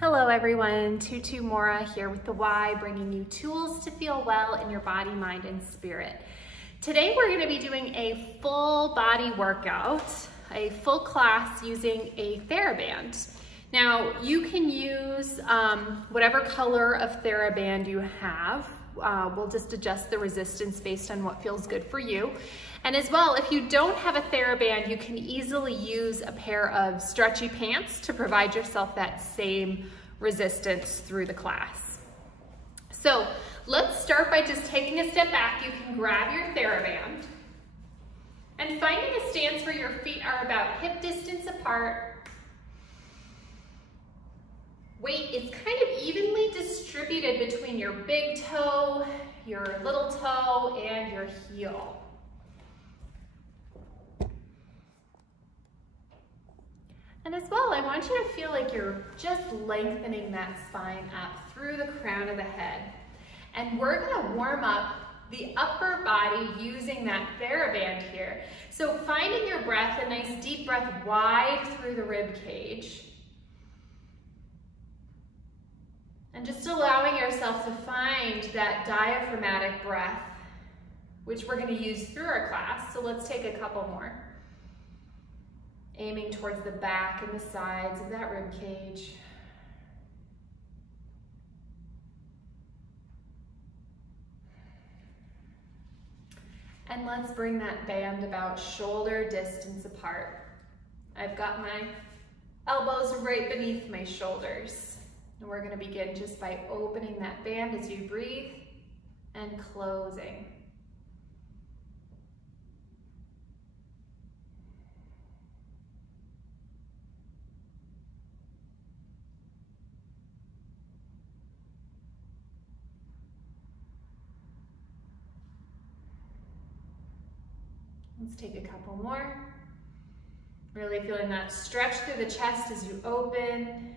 Hello everyone, Tutu Mora here with the Y, bringing you tools to feel well in your body, mind, and spirit. Today we're going to be doing a full body workout, a full class using a TheraBand. Now you can use whatever color of TheraBand you have. We'll just adjust the resistance based on what feels good for you. And as well, if you don't have a TheraBand, you can easily use a pair of stretchy pants to provide yourself that same resistance through the class. So let's start by just taking a step back. You can grab your TheraBand and finding a stance where your feet are about hip distance apart. Weight is kind of evenly distributed between your big toe, your little toe, and your heel. And as well, I want you to feel like you're just lengthening that spine up through the crown of the head. And we're gonna warm up the upper body using that TheraBand here. So finding your breath, a nice deep breath wide through the rib cage. And just allowing yourself to find that diaphragmatic breath, which we're gonna use through our class. So let's take a couple more. Aiming towards the back and the sides of that rib cage. And let's bring that band about shoulder distance apart. I've got my elbows right beneath my shoulders. And we're gonna begin just by opening that band as you breathe and closing. Let's take a couple more. Really feeling that stretch through the chest as you open.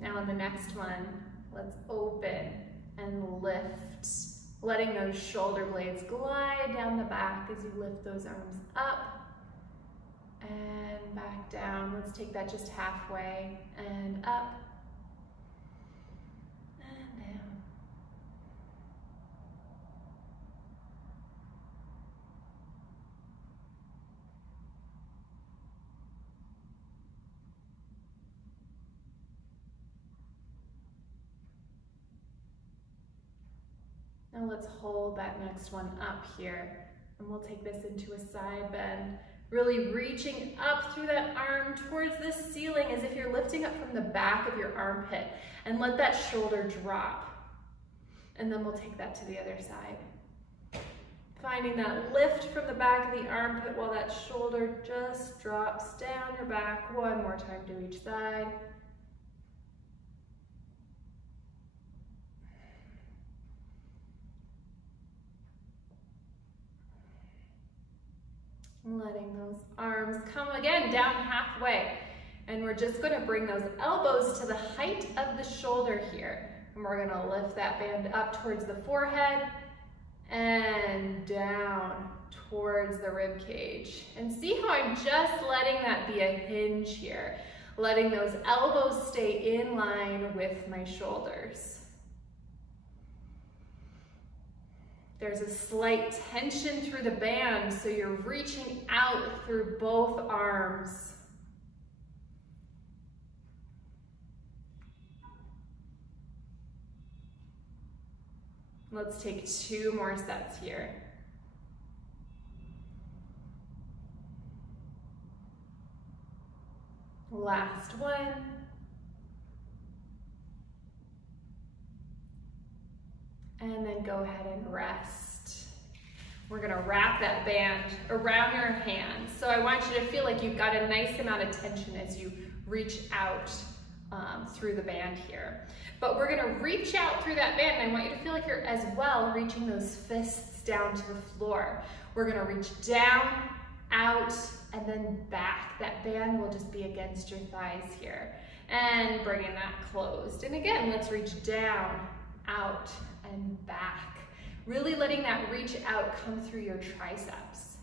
Now on the next one, let's open and lift, letting those shoulder blades glide down the back as you lift those arms up and back down. Let's take that just halfway and up. Now let's hold that next one up here, and we'll take this into a side bend, really reaching up through that arm towards the ceiling as if you're lifting up from the back of your armpit, and let that shoulder drop. And then we'll take that to the other side. Finding that lift from the back of the armpit while that shoulder just drops down your back. One more time to each side. Letting those arms come again down halfway. And we're just gonna bring those elbows to the height of the shoulder here. And we're gonna lift that band up towards the forehead and down towards the rib cage. And see how I'm just letting that be a hinge here. Letting those elbows stay in line with my shoulders. There's a slight tension through the band, so you're reaching out through both arms. Let's take 2 more sets here. Last one. And then go ahead and rest. We're gonna wrap that band around your hands. So I want you to feel like you've got a nice amount of tension as you reach out through the band here. But we're gonna reach out through that band, and I want you to feel like you're as well reaching those fists down to the floor. We're gonna reach down, out, and then back. That band will just be against your thighs here. And bringing that closed. And again, let's reach down, out, and back. Really letting that reach out come through your triceps.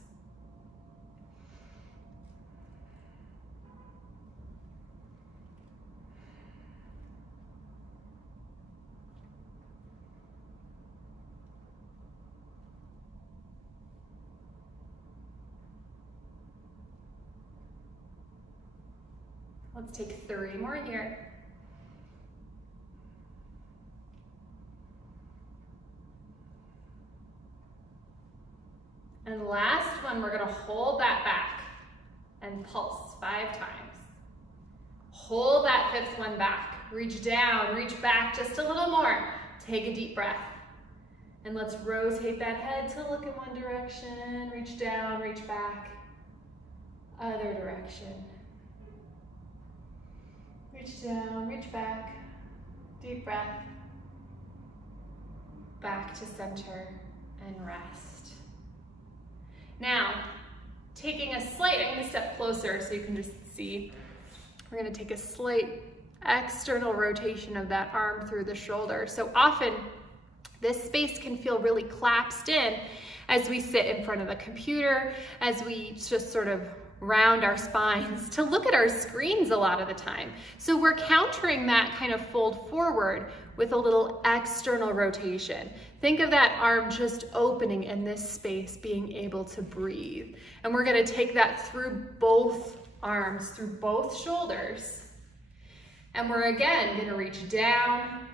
Let's take 3 more here. And last one, we're gonna hold that back and pulse 5 times. Hold that 5th one back. Reach down, reach back just a little more. Take a deep breath. And let's rotate that head to look in one direction. Reach down, reach back. Other direction. Reach down, reach back. Deep breath. Back to center and rest. Now, taking a slight, I'm gonna step closer so you can just see. We're gonna take a slight external rotation of that arm through the shoulder. So often, this space can feel really collapsed in as we sit in front of the computer, as we just sort of round our spines to look at our screens a lot of the time. So we're countering that kind of fold forward with a little external rotation. Think of that arm just opening in this space, being able to breathe. And we're gonna take that through both arms, through both shoulders. And we're again gonna reach down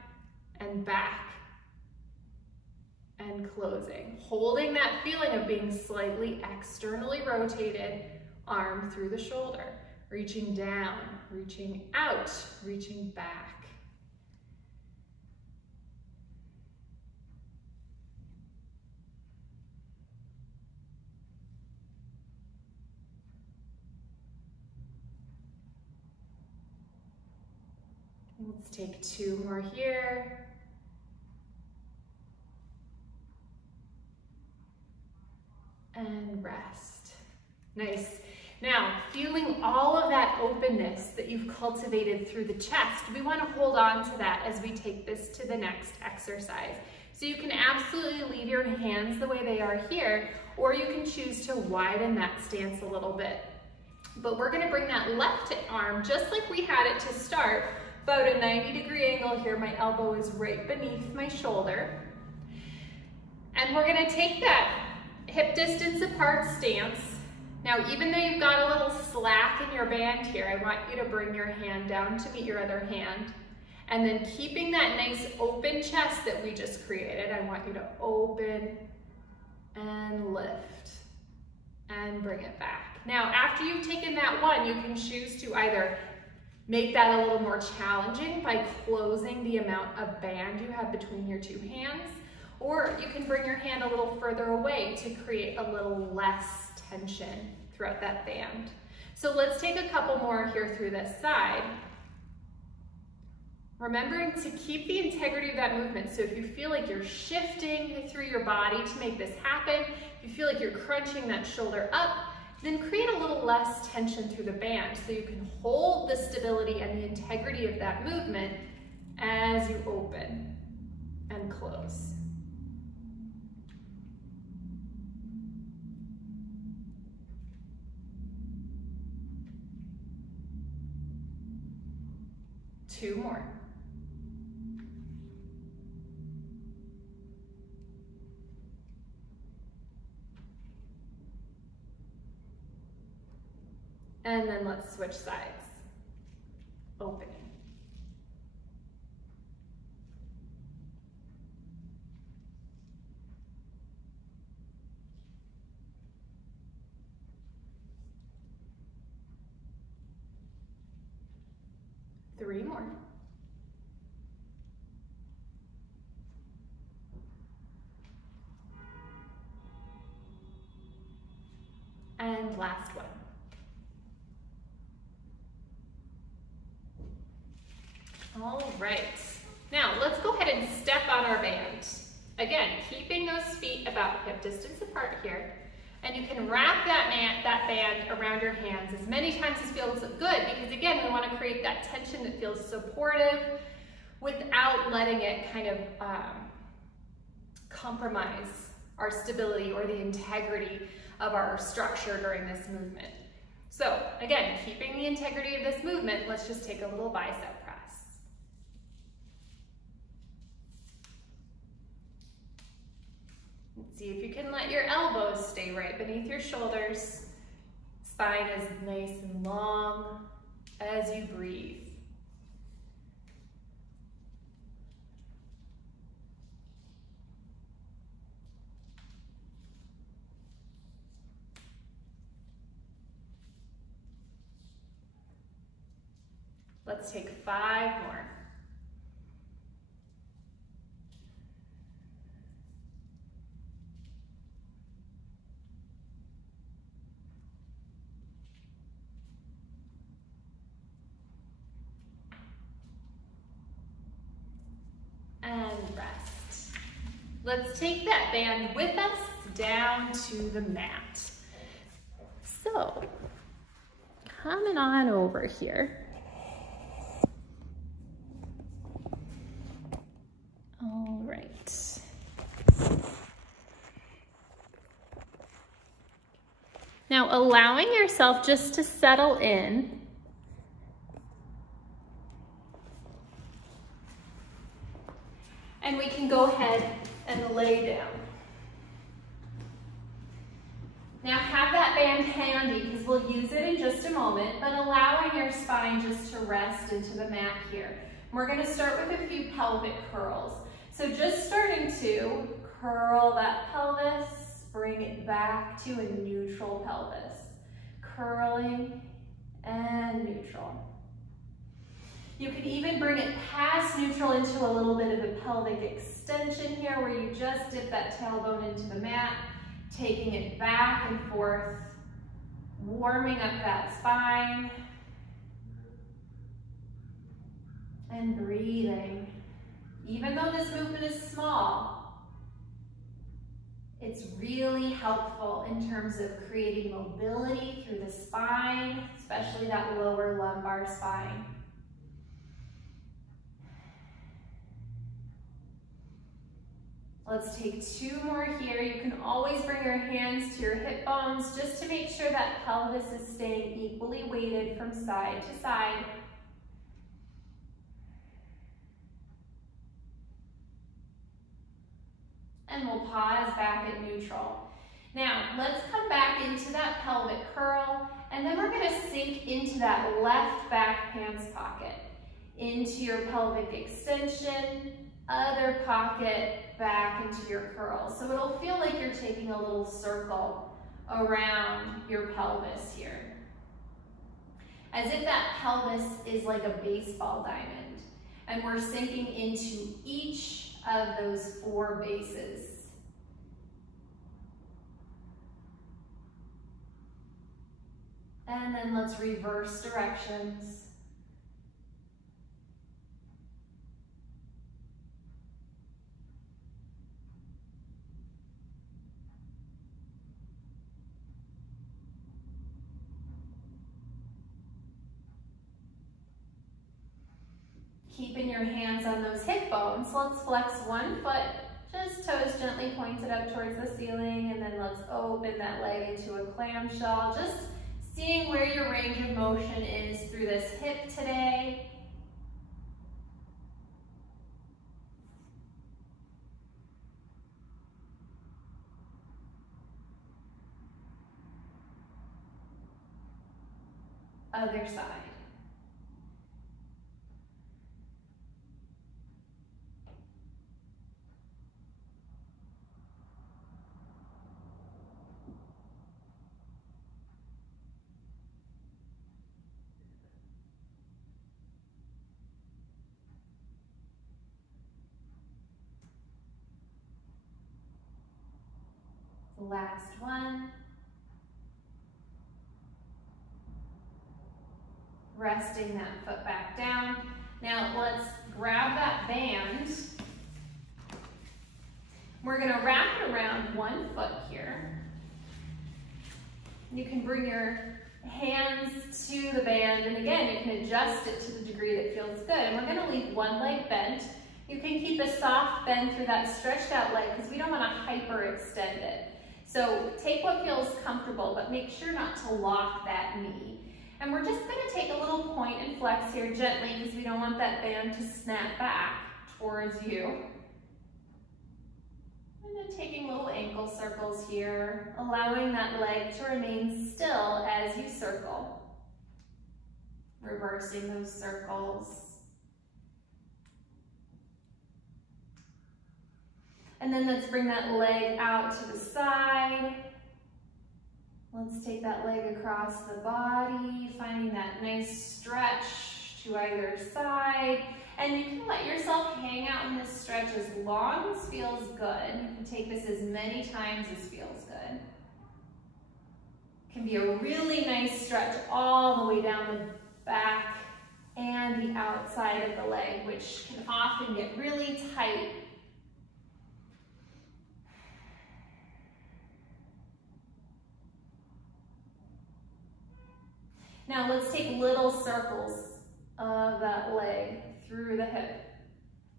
and back and closing. Holding that feeling of being slightly externally rotated, arm through the shoulder. Reaching down, reaching out, reaching back. Let's take 2 more here. And rest. Nice. Now, feeling all of that openness that you've cultivated through the chest, we want to hold on to that as we take this to the next exercise. So you can absolutely leave your hands the way they are here, or you can choose to widen that stance a little bit. But we're going to bring that left arm, just like we had it to start, about a 90-degree angle here. My elbow is right beneath my shoulder. And we're going to take that hip distance apart stance. Now, even though you've got a little slack in your band here, I want you to bring your hand down to meet your other hand. And then keeping that nice open chest that we just created, I want you to open and lift and bring it back. Now, after you've taken that one, you can choose to either make that a little more challenging by closing the amount of band you have between your 2 hands, or you can bring your hand a little further away to create a little less tension throughout that band. So let's take a couple more here through this side. Remembering to keep the integrity of that movement. So if you feel like you're shifting through your body to make this happen, if you feel like you're crunching that shoulder up, then create a little less tension through the band so you can hold the stability and the integrity of that movement as you open and close. Two more. And then let's switch sides. Opening. Three more. And last one. All right. Now let's go ahead and step on our band. Again, keeping those feet about hip distance apart here. And you can wrap that band around your hands as many times as feels good, because again, we want to create that tension that feels supportive without letting it kind of compromise our stability or the integrity of our structure during this movement. So again, keeping the integrity of this movement, let's just take a little bicep press. See if you can let your elbows stay right beneath your shoulders. Spine is nice and long. as you breathe. Let's take 5 more. And rest. Let's take that band with us down to the mat. So, coming on over here. All right. Now, allowing yourself just to settle in. And we can go ahead and lay down. Now have that band handy because we'll use it in just a moment, but allowing your spine just to rest into the mat here. We're going to start with a few pelvic curls. So just starting to curl that pelvis, bring it back to a neutral pelvis. Curling and neutral. You can even bring it past neutral into a little bit of a pelvic extension here where you just dip that tailbone into the mat, taking it back and forth, warming up that spine, and breathing. Even though this movement is small, it's really helpful in terms of creating mobility through the spine, especially that lower lumbar spine. Let's take 2 more here. You can always bring your hands to your hip bones just to make sure that pelvis is staying equally weighted from side to side. And we'll pause back at neutral. Now, let's come back into that pelvic curl, and then we're gonna sink into that left back pants pocket, into your pelvic extension, other pocket, back into your curl. So it'll feel like you're taking a little circle around your pelvis here. As if that pelvis is like a baseball diamond, and we're sinking into each of those 4 bases. And then let's reverse directions. Keeping your hands on those hip bones, let's flex one foot, just toes gently pointed up towards the ceiling, and then let's open that leg into a clamshell, just seeing where your range of motion is through this hip today. Other side. Last one. Resting that foot back down. Now let's grab that band. We're gonna wrap it around one foot here. You can bring your hands to the band, and again, you can adjust it to the degree that feels good. And we're gonna leave one leg bent. You can keep a soft bend through that stretched out leg because we don't wanna hyperextend it. So take what feels comfortable, but make sure not to lock that knee. And we're just gonna take a little point and flex here gently because we don't want that band to snap back towards you. And then taking little ankle circles here, allowing that leg to remain still as you circle. Reversing those circles. And then let's bring that leg out to the side. Let's take that leg across the body, finding that nice stretch to either side. And you can let yourself hang out in this stretch as long as feels good. You can take this as many times as feels good. It can be a really nice stretch all the way down the back and the outside of the leg, which can often get really tight. Now let's take little circles of that leg through the hip.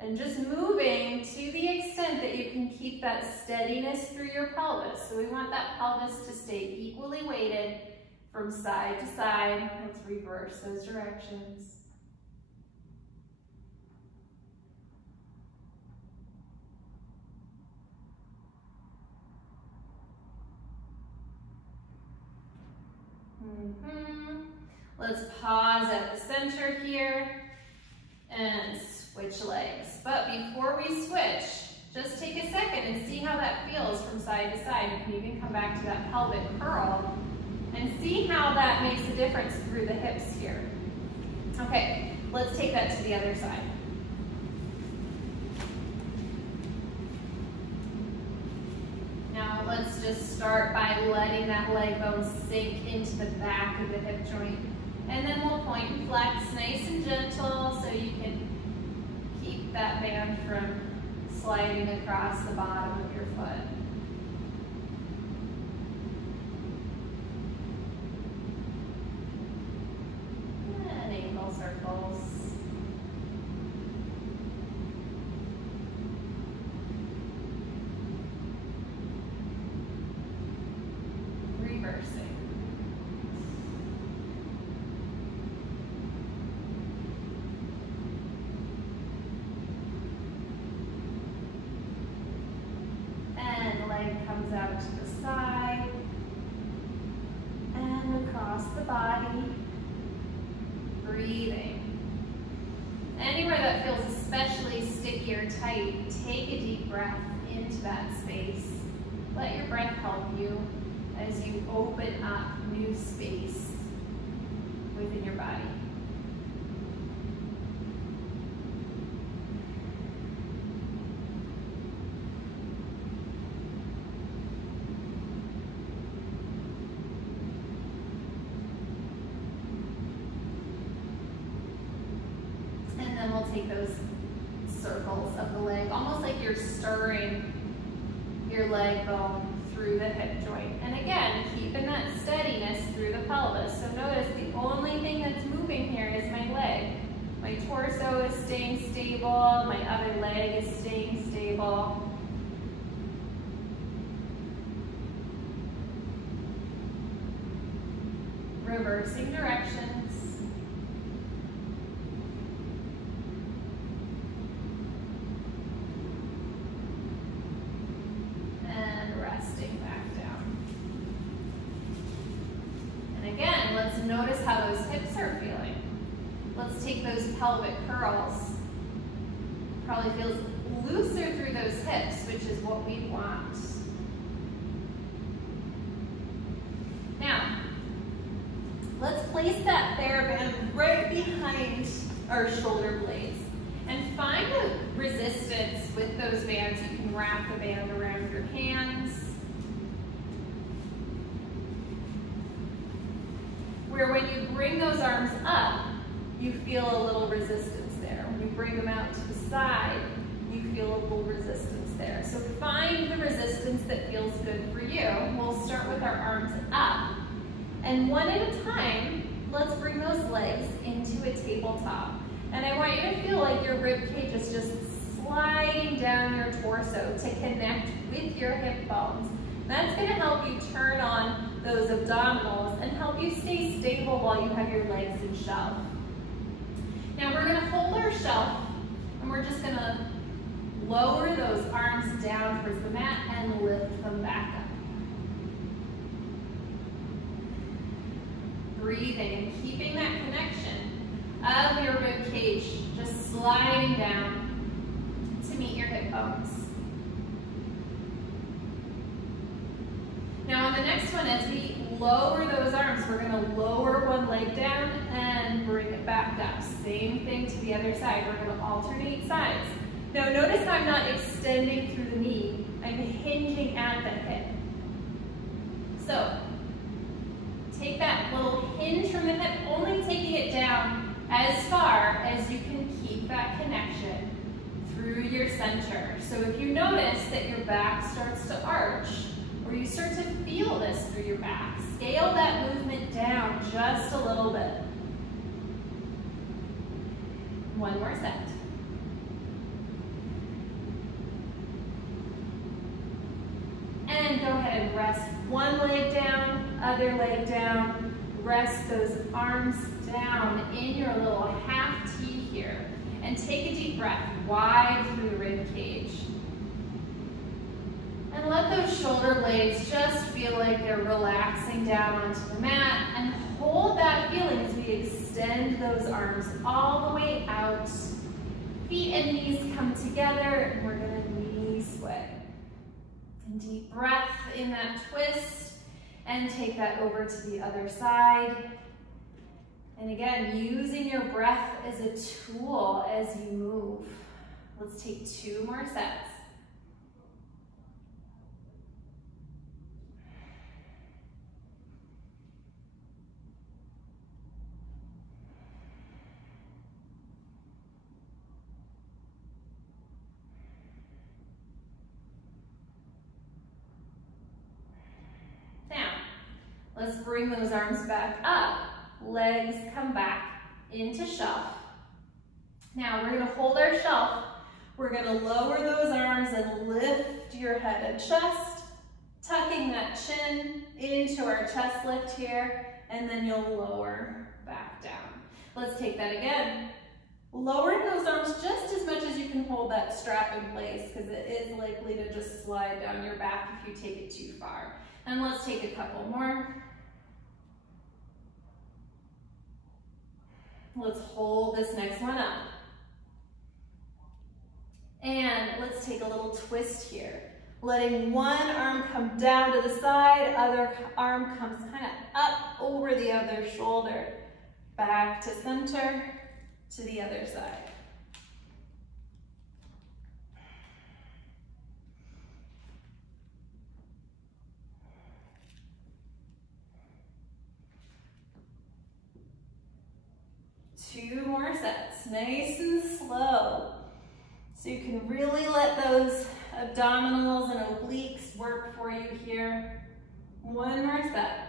And just moving to the extent that you can keep that steadiness through your pelvis. So we want that pelvis to stay equally weighted from side to side. Let's reverse those directions. Let's pause at the center here and switch legs. But before we switch, just take a second and see how that feels from side to side. You can even come back to that pelvic curl and see how that makes a difference through the hips here. Okay, let's take that to the other side. Now let's just start by letting that leg bone sink into the back of the hip joint. And then we'll point and flex nice and gentle so you can keep that band from sliding across the bottom of your foot. And ankle circles. Reversing. Comes out to the side and across the body. Breathing. Anywhere that feels especially sticky or tight, take a deep breath into that space. Let your breath help you as you open up new space within your body. We'll take those circles of the leg, almost like you're stirring your leg bone through the hip joint. And again, keeping that steadiness through the pelvis. So notice the only thing that's moving here is my leg. My torso is staying stable, my other leg is staying stable. Reversing directions. Notice how those hips are feeling. Let's take those pelvic curls. Probably feels looser through those hips, which is what we want. Now, let's place that TheraBand right behind our shoulder blades and find a resistance with those bands. You can wrap the band around your hands. Where when you bring those arms up, you feel a little resistance there. When you bring them out to the side, you feel a little resistance there. So find the resistance that feels good for you. We'll start with our arms up. And one at a time, let's bring those legs into a tabletop. And I want you to feel like your rib cage is just sliding down your torso to connect with your hip bones. That's going to help you turn on those abdominals and help you stay stable while you have your legs in shelf. Now we're going to hold our shelf and we're just going to lower those arms down towards the mat and lift them back up. Breathing and keeping that connection of your rib cage, just sliding down to meet your hip bones. Now on the next one, as we lower those arms, we're going to lower one leg down and bring it back up. Same thing to the other side. We're going to alternate sides. Now notice I'm not extending through the knee. I'm hinging at the hip. So take that little hinge from the hip, only taking it down as far as you can keep that connection through your center. So if you notice that your back starts to arch, or you start to feel this through your back, scale that movement down just a little bit. One more set. And go ahead and rest one leg down, other leg down. Rest those arms down in your little half T here. And take a deep breath wide through the rib cage. And let those shoulder blades just feel like they're relaxing down onto the mat. And hold that feeling as we extend those arms all the way out. Feet and knees come together, and we're going to knee sway. And deep breath in that twist, and take that over to the other side. And again, using your breath as a tool as you move. Let's take 2 more sets. Let's bring those arms back up. Legs come back into shelf. Now we're going to hold our shelf. We're going to lower those arms and lift your head and chest, tucking that chin into our chest lift here, and then you'll lower back down. Let's take that again. Lowering those arms just as much as you can hold that strap in place, because it is likely to just slide down your back if you take it too far. And let's take a couple more. Let's hold this next one up. And let's take a little twist here. Letting one arm come down to the side, other arm comes kind of up over the other shoulder. Back to center, to the other side. Two more sets, nice and slow. So you can really let those abdominals and obliques work for you here. One more set.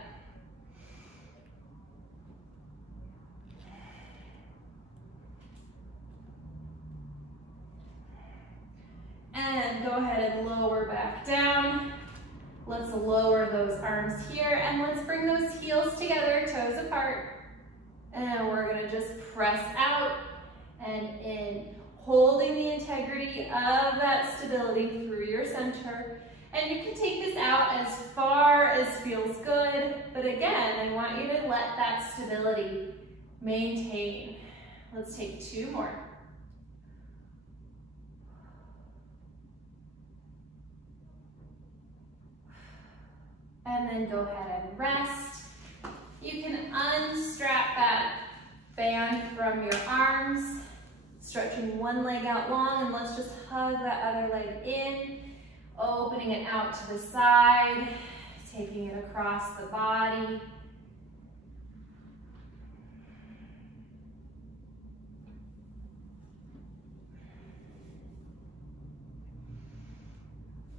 And go ahead and lower back down. Let's lower those arms here, and let's bring those heels together, toes apart. And we're gonna just press out and in, holding the integrity of that stability through your center. And you can take this out as far as feels good, but again, I want you to let that stability maintain. Let's take 2 more. And then go ahead and rest. You can unstrap that band from your arms, stretching one leg out long, and let's just hug that other leg in, opening it out to the side, taking it across the body.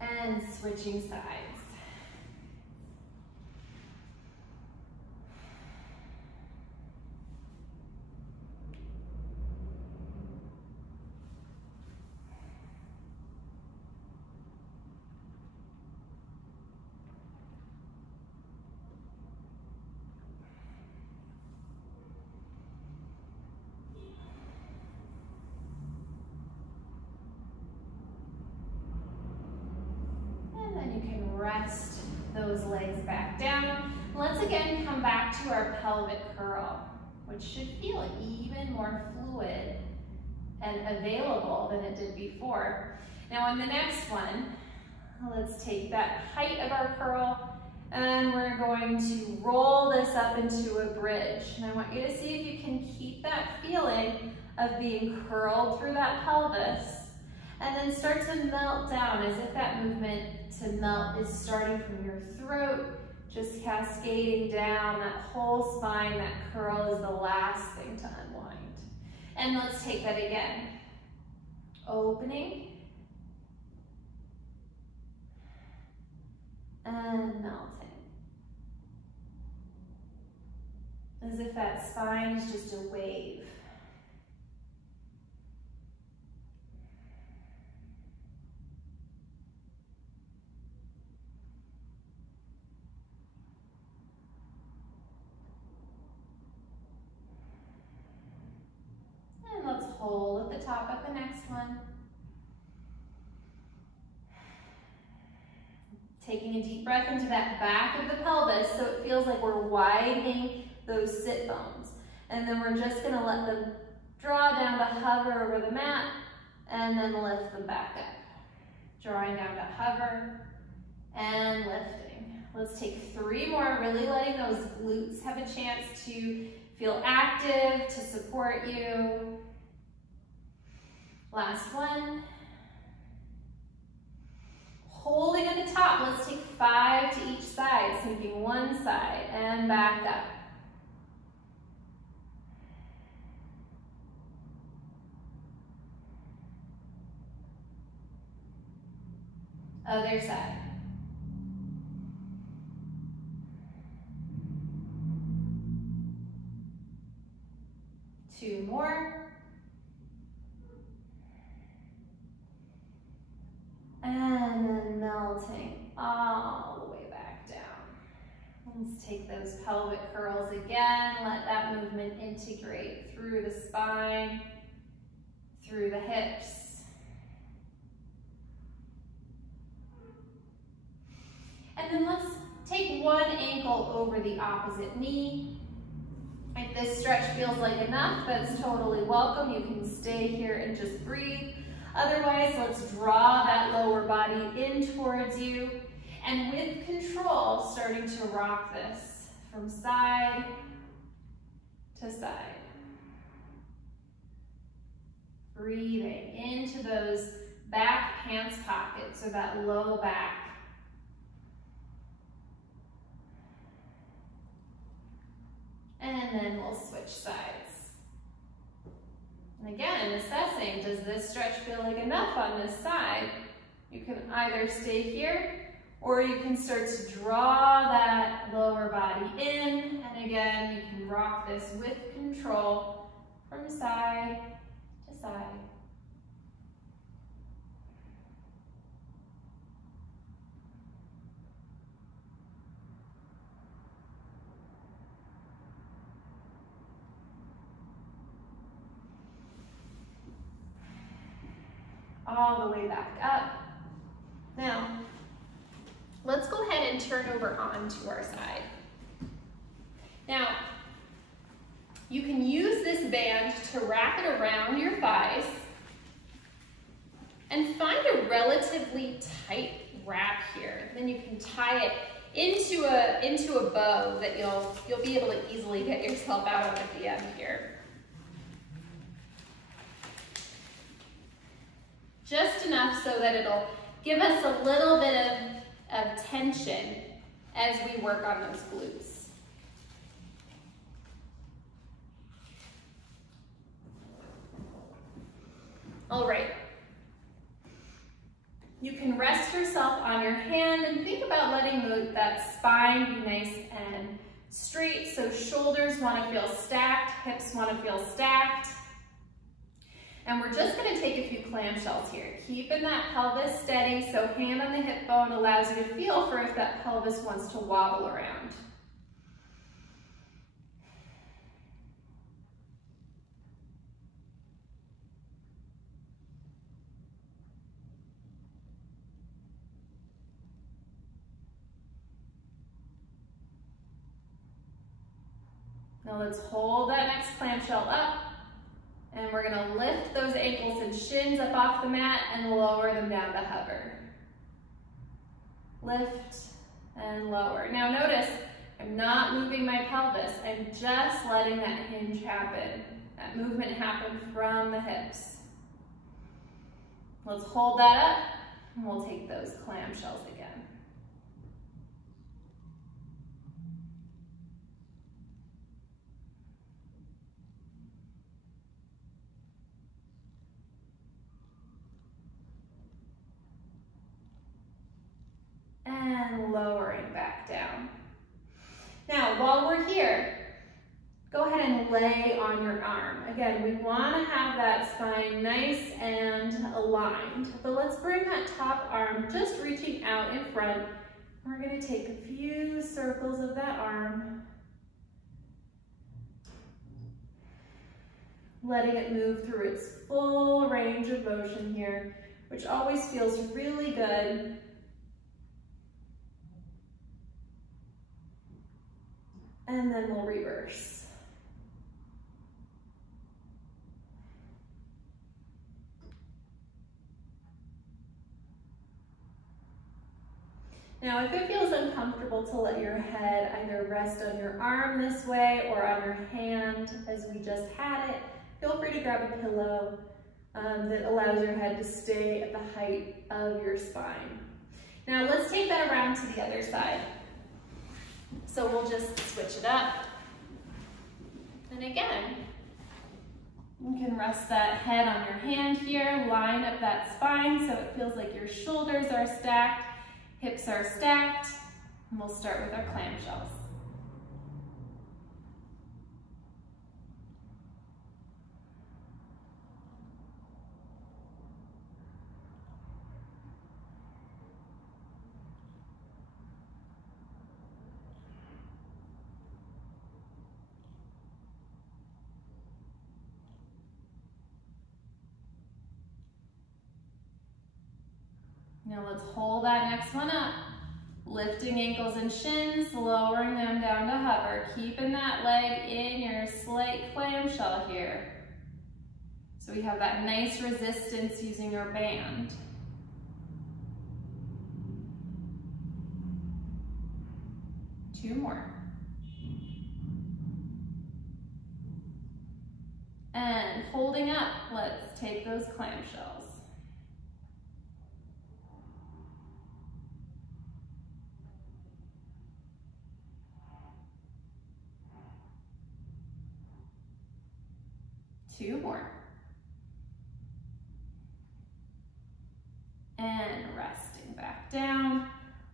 And switching sides. Rest those legs back down. Let's again come back to our pelvic curl. which should feel even more fluid and available than it did before. Now on the next one, let's take that height of our curl and we're going to roll this up into a bridge. And I want you to see if you can keep that feeling of being curled through that pelvis and then start to melt down as if that movement to melt is starting from your throat, just cascading down that whole spine. That curl is the last thing to unwind. And let's take that again. Opening and melting. As if that spine is just a wave. And let's hold at the top of the next one. Taking a deep breath into that back of the pelvis so it feels like we're widening those sit bones. And then we're just gonna let them draw down to hover over the mat and then lift them back up. Drawing down to hover and lifting. Let's take 3 more, really letting those glutes have a chance to feel active, to support you. Last one. Holding at the top, let's take 5 to each side, sinking one side and back up. Other side. Two more. And then melting all the way back down. Let's take those pelvic curls again. Let that movement integrate through the spine, through the hips. And then let's take one ankle over the opposite knee. If this stretch feels like enough, that's totally welcome. You can stay here and just breathe. Otherwise, let's draw that lower body in towards you. And with control, starting to rock this from side to side. Breathing into those back pants pockets or that low back. And then we'll switch sides. And again, assessing, does this stretch feel like enough on this side? You can either stay here or you can start to draw that lower body in. And again, you can rock this with control from side to side. All the way back up. Now, let's go ahead and turn over onto our side. Now, you can use this band to wrap it around your thighs and find a relatively tight wrap here. Then you can tie it into a bow that you'll be able to easily get yourself out of at the end here. Just enough so that it'll give us a little bit of tension as we work on those glutes. All right. You can rest yourself on your hand and think about letting that spine be nice and straight. So shoulders want to feel stacked, hips want to feel stacked. And we're just going to take a few clamshells here. Keeping that pelvis steady, so hand on the hip bone allows you to feel for if that pelvis wants to wobble around. Now let's hold that next clamshell up, and we're gonna lift those ankles and shins up off the mat and lower them down to hover. Lift and lower. Now notice, I'm not moving my pelvis, I'm just letting that hinge happen, that movement happen from the hips. Let's hold that up, and we'll take those clamshells again. And lowering back down. Now, while we're here, go ahead and lay on your arm. Again, we want to have that spine nice and aligned, but let's bring that top arm just reaching out in front. We're going to take a few circles of that arm, letting it move through its full range of motion here, which always feels really good. And then we'll reverse. Now, if it feels uncomfortable to let your head either rest on your arm this way or on your hand as we just had it, feel free to grab a pillow that allows your head to stay at the height of your spine. Now, let's take that around to the other side. So we'll just switch it up. And again, you can rest that head on your hand here, line up that spine so it feels like your shoulders are stacked, hips are stacked, and we'll start with our clamshells. Now let's hold that next one up. Lifting ankles and shins, lowering them down to hover. Keeping that leg in your slight clamshell here. So we have that nice resistance using your band. Two more. And holding up, let's take those clamshells. Two more. And resting back down.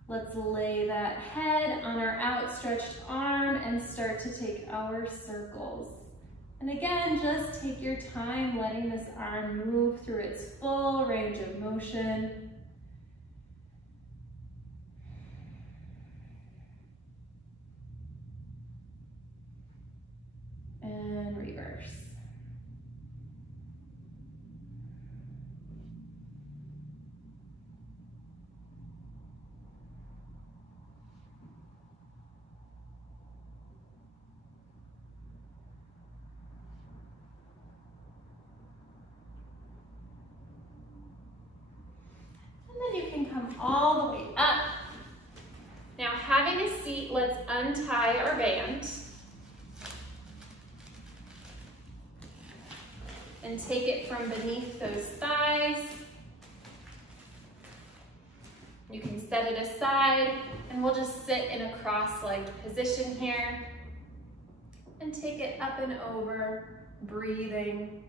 Let's lay that head on our outstretched arm and start to take our circles. And again, just take your time letting this arm move through its full range of motion. And reverse. You can come all the way up. Now, having a seat, let's untie our band and take it from beneath those thighs. You can set it aside, and we'll just sit in a cross-legged position here and take it up and over, breathing.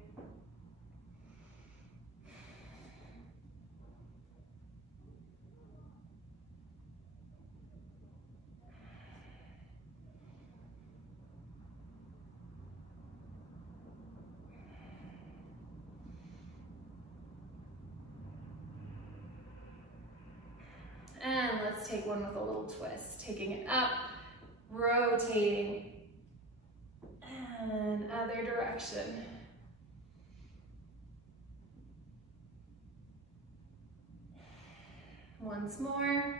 And let's take one with a little twist, taking it up, rotating, and other direction. Once more.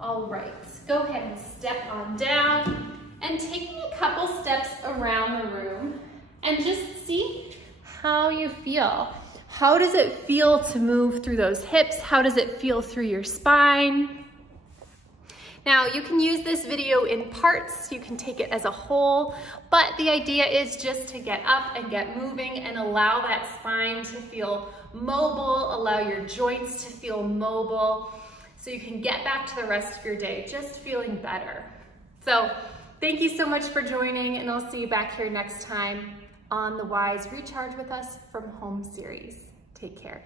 All right, go ahead and step on down and taking a couple steps around the room and just see how you feel. How does it feel to move through those hips? How does it feel through your spine? Now, you can use this video in parts, you can take it as a whole, but the idea is just to get up and get moving and allow that spine to feel mobile, allow your joints to feel mobile, so you can get back to the rest of your day just feeling better. So, thank you so much for joining, and I'll see you back here next time on the Wise Recharge with Us from Home series. Take care.